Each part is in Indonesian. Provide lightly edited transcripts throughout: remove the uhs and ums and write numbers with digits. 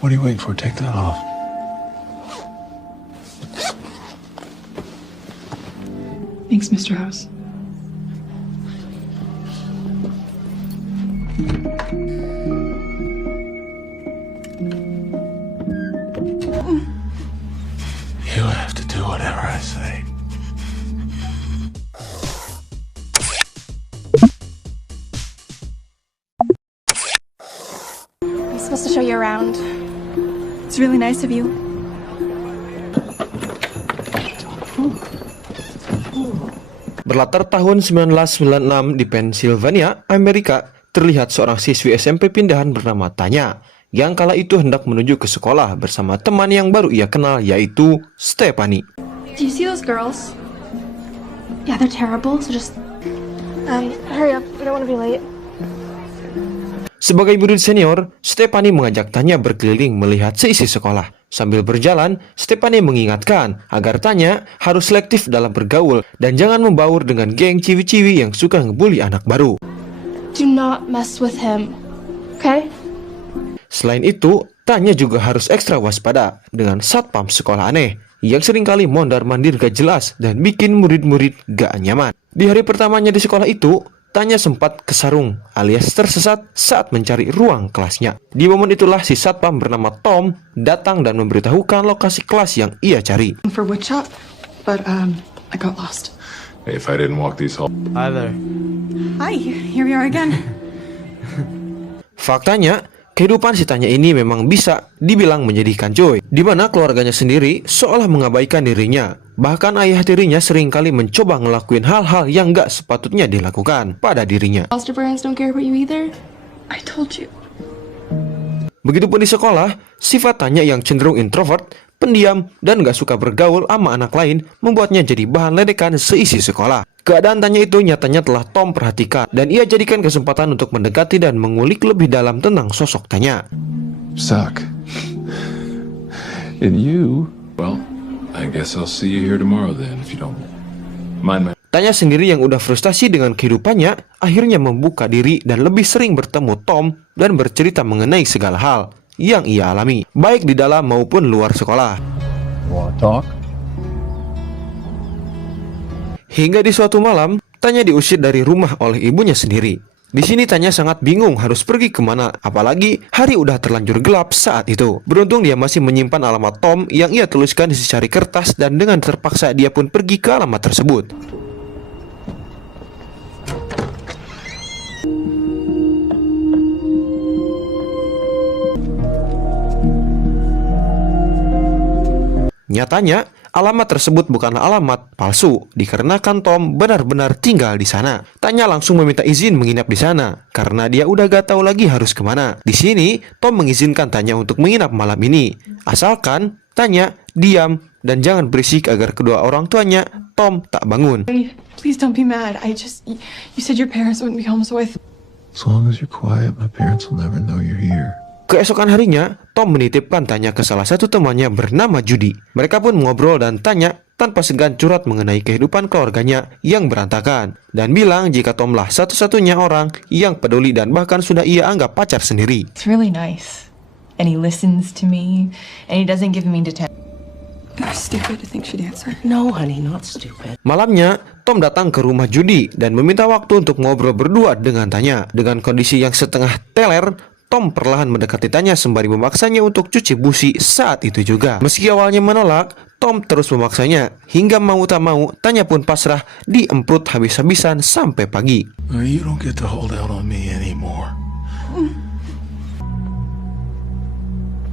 What are you waiting for? Take that off. Thanks, Mr. House. You have to do whatever I say. I'm supposed to show you around. It's really nice of you. Berlatar tahun 1996 di Pennsylvania, Amerika, terlihat seorang siswi SMP pindahan bernama Tanya yang kala itu hendak menuju ke sekolah bersama teman yang baru ia kenal, yaitu Stephanie. Do you see those girls? Yeah, they're terrible, so just... hurry up. We don't want to be late. Sebagai murid senior, Stephanie mengajak Tanya berkeliling melihat seisi sekolah. Sambil berjalan, Stephanie mengingatkan agar Tanya harus selektif dalam bergaul dan jangan membaur dengan geng ciwi-ciwi yang suka ngebully anak baru. Do not mess with him, okay? Selain itu, Tanya juga harus ekstra waspada dengan satpam sekolah aneh yang seringkali mondar-mandir gak jelas dan bikin murid-murid gak nyaman. Di hari pertamanya di sekolah itu, Tanya sempat kesarung alias tersesat saat mencari ruang kelasnya. Di momen itulah si satpam bernama Tom datang dan memberitahukan lokasi kelas yang ia cari. For woodshop, but I got lost. Hey, if I didn't walk these halls. Hi there. Hi, here we are again. Faktanya, kehidupan si Tanya ini memang bisa dibilang menyedihkan cuy, di mana keluarganya sendiri seolah mengabaikan dirinya. Bahkan ayah tirinya seringkali mencoba ngelakuin hal-hal yang gak sepatutnya dilakukan pada dirinya. Foster parents don't care about you either. I told you. Begitupun di sekolah, sifat Tanya yang cenderung introvert, pendiam, dan gak suka bergaul sama anak lain membuatnya jadi bahan ledekan seisi sekolah. Keadaan Tanya itu nyatanya telah Tom perhatikan, dan ia jadikan kesempatan untuk mendekati dan mengulik lebih dalam tentang sosok Tanya. Suck. And you? Well, I guess I'll see you here tomorrow then, if you don't mind my... Tanya sendiri yang udah frustasi dengan kehidupannya, akhirnya membuka diri dan lebih sering bertemu Tom dan bercerita mengenai segala hal yang ia alami, baik di dalam maupun luar sekolah. Want to talk? Hingga di suatu malam, Tanya diusir dari rumah oleh ibunya sendiri. Di sini Tanya sangat bingung harus pergi kemana, apalagi hari udah terlanjur gelap saat itu. Beruntung dia masih menyimpan alamat Tom yang ia tuliskan di secari kertas dan dengan terpaksa dia pun pergi ke alamat tersebut. Nyatanya, alamat tersebut bukanlah alamat palsu, dikarenakan Tom benar-benar tinggal di sana. Tanya langsung meminta izin menginap di sana, karena dia udah gak tahu lagi harus kemana. Di sini, Tom mengizinkan Tanya untuk menginap malam ini, asalkan Tanya diam dan jangan berisik agar kedua orang tuanya Tom tak bangun. Please don't be mad. You said your parents wouldn't be home, so As long as you're quiet, my parents will never know you're here. Keesokan harinya, Tom menitipkan Tanya ke salah satu temannya bernama Judy. Mereka pun ngobrol dan Tanya tanpa segan curhat mengenai kehidupan keluarganya yang berantakan, dan bilang jika Tom lah satu-satunya orang yang peduli dan bahkan sudah ia anggap pacar sendiri. It's really nice. And he listens to me, and he doesn't give me detention. you're stupid to think she'd answer. No, honey, not stupid. Malamnya, Tom datang ke rumah Judy dan meminta waktu untuk ngobrol berdua dengan Tanya. Dengan kondisi yang setengah teler, Tom perlahan mendekati Tanya sembari memaksanya untuk cuci busi saat itu juga. Meski awalnya menolak, Tom terus memaksanya. Hingga mau tak mau, Tanya pun pasrah diemprut habis-habisan sampai pagi. You don't get to hold out on me anymore.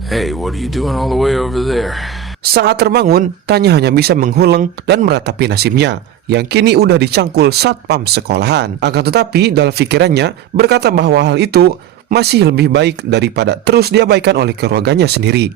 Hey, what are you doing all the way over there? Saat terbangun, Tanya hanya bisa menghuleng dan meratapi nasibnya yang kini udah dicangkul satpam sekolahan. Akan tetapi dalam pikirannya berkata bahwa hal itu masih lebih baik daripada terus diabaikan oleh keluarganya sendiri.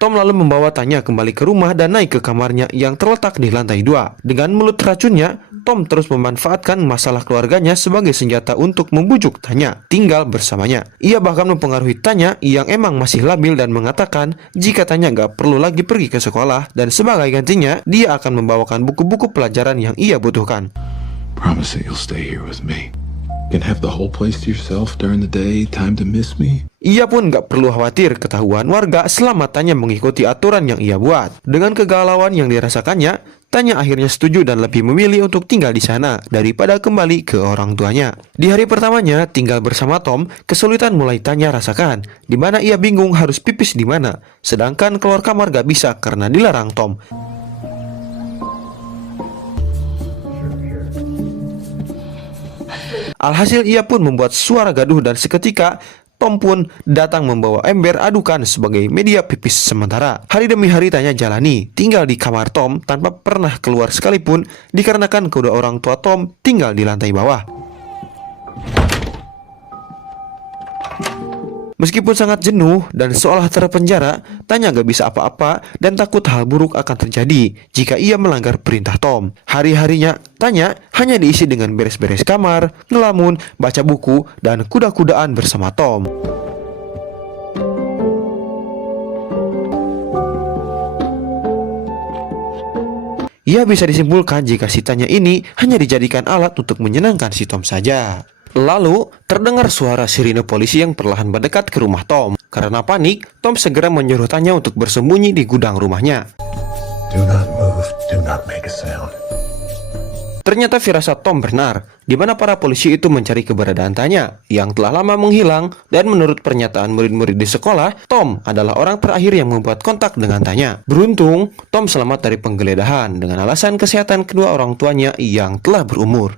Tom lalu membawa Tanya kembali ke rumah dan naik ke kamarnya yang terletak di lantai 2. Dengan mulut racunnya, Tom terus memanfaatkan masalah keluarganya sebagai senjata untuk membujuk Tanya tinggal bersamanya. Ia bahkan mempengaruhi Tanya yang emang masih labil dan mengatakan jika Tanya gak perlu lagi pergi ke sekolah dan sebagai gantinya dia akan membawakan buku-buku pelajaran yang ia butuhkan. Promise that you'll stay here with me. Can have the whole place to yourself during the day, time to miss me? Ia pun gak perlu khawatir ketahuan warga selama Tanya mengikuti aturan yang ia buat. Dengan kegalauan yang dirasakannya, Tanya akhirnya setuju dan lebih memilih untuk tinggal di sana daripada kembali ke orang tuanya. Di hari pertamanya tinggal bersama Tom, kesulitan mulai Tanya rasakan, di mana ia bingung harus pipis di mana, sedangkan keluar kamar gak bisa karena dilarang Tom. Alhasil ia pun membuat suara gaduh dan seketika Tom pun datang membawa ember adukan sebagai media pipis sementara. Hari demi hari Tanya jalani tinggal di kamar Tom tanpa pernah keluar sekalipun dikarenakan kedua orang tua Tom tinggal di lantai bawah. Meskipun sangat jenuh dan seolah terpenjara, Tanya gak bisa apa-apa dan takut hal buruk akan terjadi jika ia melanggar perintah Tom. Hari-harinya Tanya hanya diisi dengan beres-beres kamar, ngelamun, baca buku, dan kuda-kudaan bersama Tom. Ia bisa disimpulkan jika si Tanya ini hanya dijadikan alat untuk menyenangkan si Tom saja. Lalu, terdengar suara sirine polisi yang perlahan mendekat ke rumah Tom. Karena panik, Tom segera menyuruh Tanya untuk bersembunyi di gudang rumahnya. Do not move, do not make a sound. Ternyata firasat Tom benar, di mana para polisi itu mencari keberadaan Tanya yang telah lama menghilang, dan menurut pernyataan murid-murid di sekolah, Tom adalah orang terakhir yang membuat kontak dengan Tanya. Beruntung, Tom selamat dari penggeledahan dengan alasan kesehatan kedua orang tuanya yang telah berumur.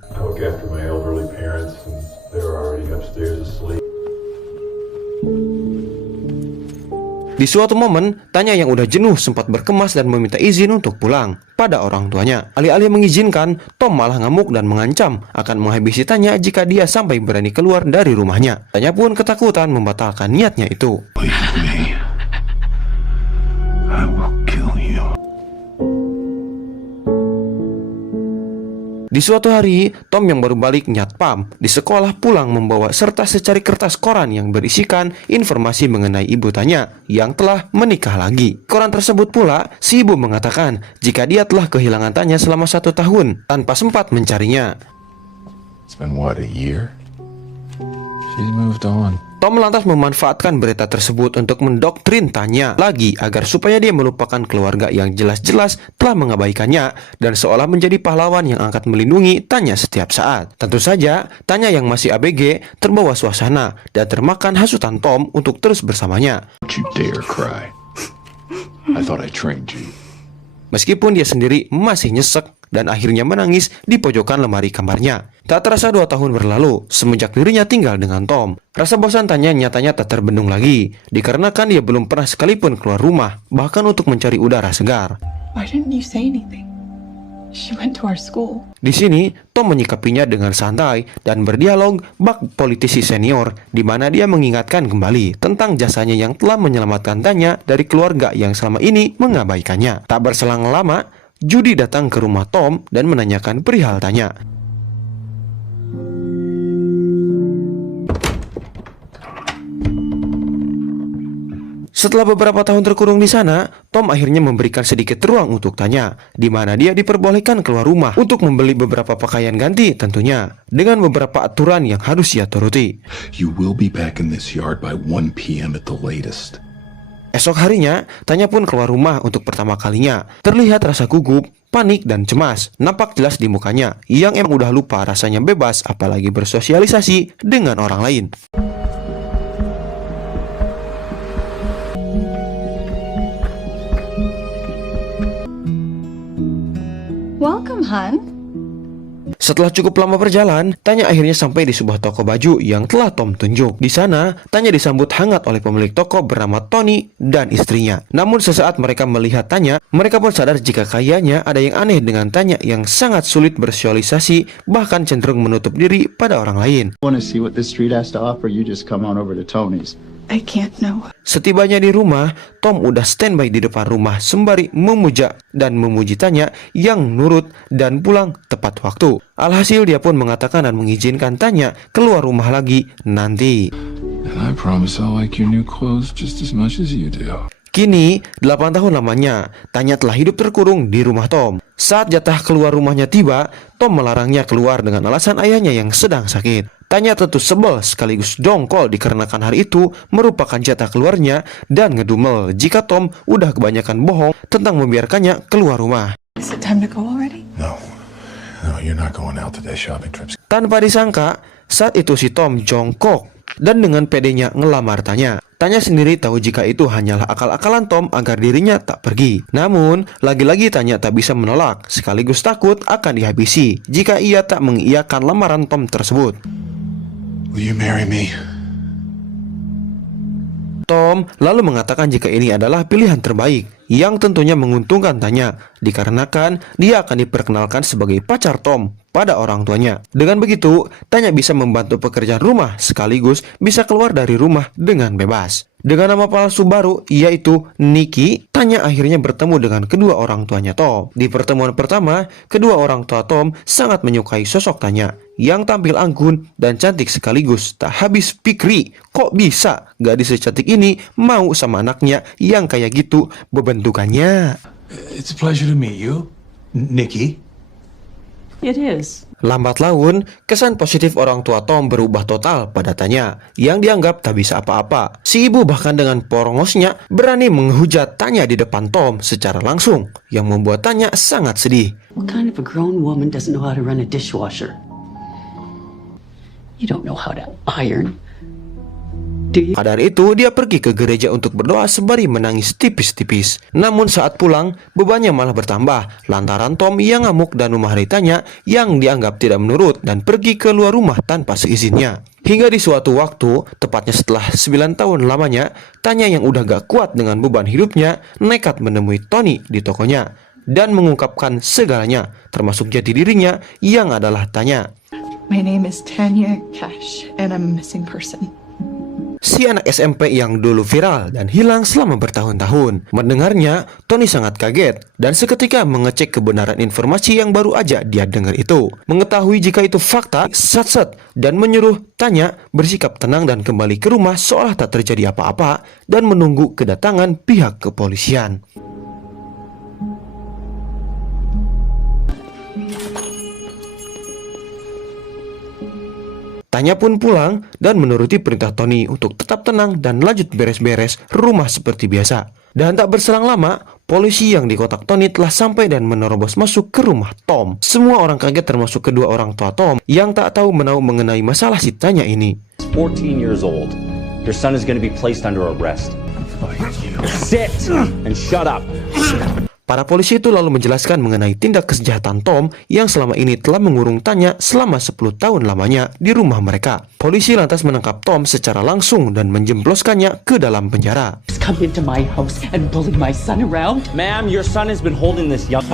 Di suatu momen, Tanya yang udah jenuh sempat berkemas dan meminta izin untuk pulang pada orang tuanya. Alih-alih mengizinkan, Tom malah ngamuk dan mengancam akan menghabisi Tanya jika dia sampai berani keluar dari rumahnya. Tanya pun ketakutan membatalkan niatnya itu. I will kill you. Di suatu hari, Tom yang baru balik nyatpam di sekolah pulang membawa serta secari kertas koran yang berisikan informasi mengenai ibu Tanya yang telah menikah lagi. Koran tersebut pula, si ibu mengatakan jika dia telah kehilangan Tanya selama 1 tahun tanpa sempat mencarinya. It's been what, a year? She's moved on. Tom lantas memanfaatkan berita tersebut untuk mendoktrin Tanya lagi agar supaya dia melupakan keluarga yang jelas-jelas telah mengabaikannya dan seolah menjadi pahlawan yang akan melindungi Tanya setiap saat. Tentu saja, Tanya yang masih ABG terbawa suasana dan termakan hasutan Tom untuk terus bersamanya. Don't you dare cry. I thought I trained you. Meskipun dia sendiri masih nyesek dan akhirnya menangis di pojokan lemari kamarnya. Tak terasa 2 tahun berlalu semenjak dirinya tinggal dengan Tom. Rasa bosan Tanya nyatanya tak terbendung lagi, dikarenakan dia belum pernah sekalipun keluar rumah, bahkan untuk mencari udara segar. Why didn't you say anything? She went to our school. Di sini, Tom menyikapinya dengan santai dan berdialog bak politisi senior, di mana dia mengingatkan kembali tentang jasanya yang telah menyelamatkan Tanya dari keluarga yang selama ini mengabaikannya. Tak berselang lama, Judy datang ke rumah Tom dan menanyakan perihal Tanya. Setelah beberapa tahun terkurung di sana, Tom akhirnya memberikan sedikit ruang untuk Tanya, di mana dia diperbolehkan keluar rumah untuk membeli beberapa pakaian ganti tentunya, dengan beberapa aturan yang harus ia turuti. You will be back in this yard by 1 p.m. at the latest. Esok harinya, Tanya pun keluar rumah untuk pertama kalinya. Terlihat rasa gugup, panik, dan cemas nampak jelas di mukanya, yang emang udah lupa rasanya bebas apalagi bersosialisasi dengan orang lain. Welcome, hon. Setelah cukup lama berjalan, Tanya akhirnya sampai di sebuah toko baju yang telah Tom tunjuk. Di sana, Tanya disambut hangat oleh pemilik toko bernama Tony dan istrinya. Namun sesaat mereka melihat Tanya, mereka pun sadar jika kayaknya ada yang aneh dengan Tanya yang sangat sulit bersosialisasi, bahkan cenderung menutup diri pada orang lain. Want to see what this street has to offer? You just come on over to Tony's. I can't know. Setibanya di rumah, Tom udah standby di depan rumah sembari memuja dan memuji Tanya yang nurut dan pulang tepat waktu. Alhasil dia pun mengatakan dan mengizinkan Tanya keluar rumah lagi nanti. And I promise I'll like your new clothes just as much as you do. Kini, 8 tahun lamanya, Tanya telah hidup terkurung di rumah Tom. Saat jatah keluar rumahnya tiba, Tom melarangnya keluar dengan alasan ayahnya yang sedang sakit. Tanya tentu sebel sekaligus dongkol dikarenakan hari itu merupakan jatah keluarnya dan ngedumel jika Tom udah kebanyakan bohong tentang membiarkannya keluar rumah. Is it time to go already? No. No, you're not going out today shopping trips. Tanpa disangka, saat itu si Tom jongkok dan dengan pedenya ngelamar Tanya. Tanya sendiri tahu jika itu hanyalah akal-akalan Tom agar dirinya tak pergi. Namun, lagi-lagi Tanya tak bisa menolak, sekaligus takut akan dihabisi jika ia tak mengiyakan lamaran Tom tersebut. Will you marry me? Tom lalu mengatakan jika ini adalah pilihan terbaik yang tentunya menguntungkan Tanya dikarenakan dia akan diperkenalkan sebagai pacar Tom pada orang tuanya. Dengan begitu, Tanya bisa membantu pekerjaan rumah sekaligus bisa keluar dari rumah dengan bebas. Dengan nama palsu baru yaitu Nikki, Tanya akhirnya bertemu dengan kedua orang tuanya Tom. Di pertemuan pertama, kedua orang tua Tom sangat menyukai sosok Tanya yang tampil anggun dan cantik sekaligus tak habis pikir. Kok bisa gadis secantik ini mau sama anaknya yang kayak gitu bentukannya? It's a pleasure to meet you, Nikki. It is. Lambat laun, kesan positif orang tua Tom berubah total pada Tanya yang dianggap tak bisa apa-apa. Si ibu bahkan dengan porongosnya berani menghujat Tanya di depan Tom secara langsung yang membuat Tanya sangat sedih. What kind of a grown woman doesn't know how to run a dishwasher? You don't know how to iron. Do you? Pada hari itu, dia pergi ke gereja untuk berdoa sembari menangis tipis-tipis. Namun saat pulang, bebannya malah bertambah lantaran Tom yang ngamuk dan memarahi Tanya yang dianggap tidak menurut dan pergi ke luar rumah tanpa seizinnya. Hingga di suatu waktu, tepatnya setelah 9 tahun lamanya, Tanya yang udah gak kuat dengan beban hidupnya, nekat menemui Tony di tokonya dan mengungkapkan segalanya, termasuk jati dirinya yang adalah Tanya. My name is Tanya Cash, and I'm a missing person. Si anak SMP yang dulu viral dan hilang selama bertahun-tahun. Mendengarnya, Tony sangat kaget dan seketika mengecek kebenaran informasi yang baru aja dia dengar itu. Mengetahui jika itu fakta, sat-sat dan menyuruh Tanya bersikap tenang dan kembali ke rumah seolah tak terjadi apa-apa dan menunggu kedatangan pihak kepolisian. Tanya pun pulang dan menuruti perintah Tony untuk tetap tenang dan lanjut beres-beres rumah seperti biasa. Dan tak berselang lama, polisi yang di kotak Tony telah sampai dan menerobos masuk ke rumah Tom. Semua orang kaget termasuk kedua orang tua Tom yang tak tahu menahu mengenai masalah si Tanya ini. 14 years old. Your son is going to be placed under arrest. Sit and shut up. Para polisi itu lalu menjelaskan mengenai tindak kejahatan Tom yang selama ini telah mengurung Tanya selama 10 tahun lamanya di rumah mereka. Polisi lantas menangkap Tom secara langsung dan menjemploskannya ke dalam penjara. Just come into my house and bully my son around? Ma'am, your son has been holding this young...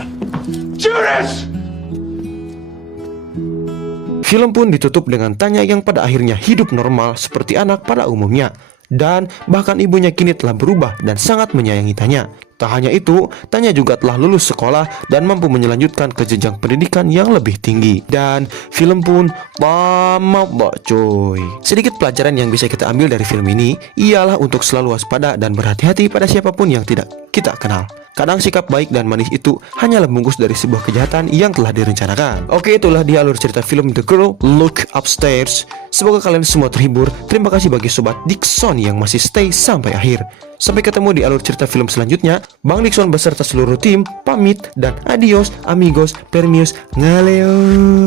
Film pun ditutup dengan Tanya yang pada akhirnya hidup normal seperti anak pada umumnya. Dan bahkan ibunya kini telah berubah dan sangat menyayangi Tanya. Tak hanya itu, Tanya juga telah lulus sekolah dan mampu melanjutkan ke jenjang pendidikan yang lebih tinggi. Dan film pun tamat cuy. Sedikit pelajaran yang bisa kita ambil dari film ini ialah untuk selalu waspada dan berhati-hati pada siapapun yang tidak kita kenal. Kadang sikap baik dan manis itu hanyalah bungkus dari sebuah kejahatan yang telah direncanakan. Oke, itulah dia alur cerita film The Girl Look Upstairs. Semoga kalian semua terhibur. Terima kasih bagi Sobat Dickson yang masih stay sampai akhir. Sampai ketemu di alur cerita film selanjutnya. Bang Dickson beserta seluruh tim pamit dan adios amigos permius ngaleos.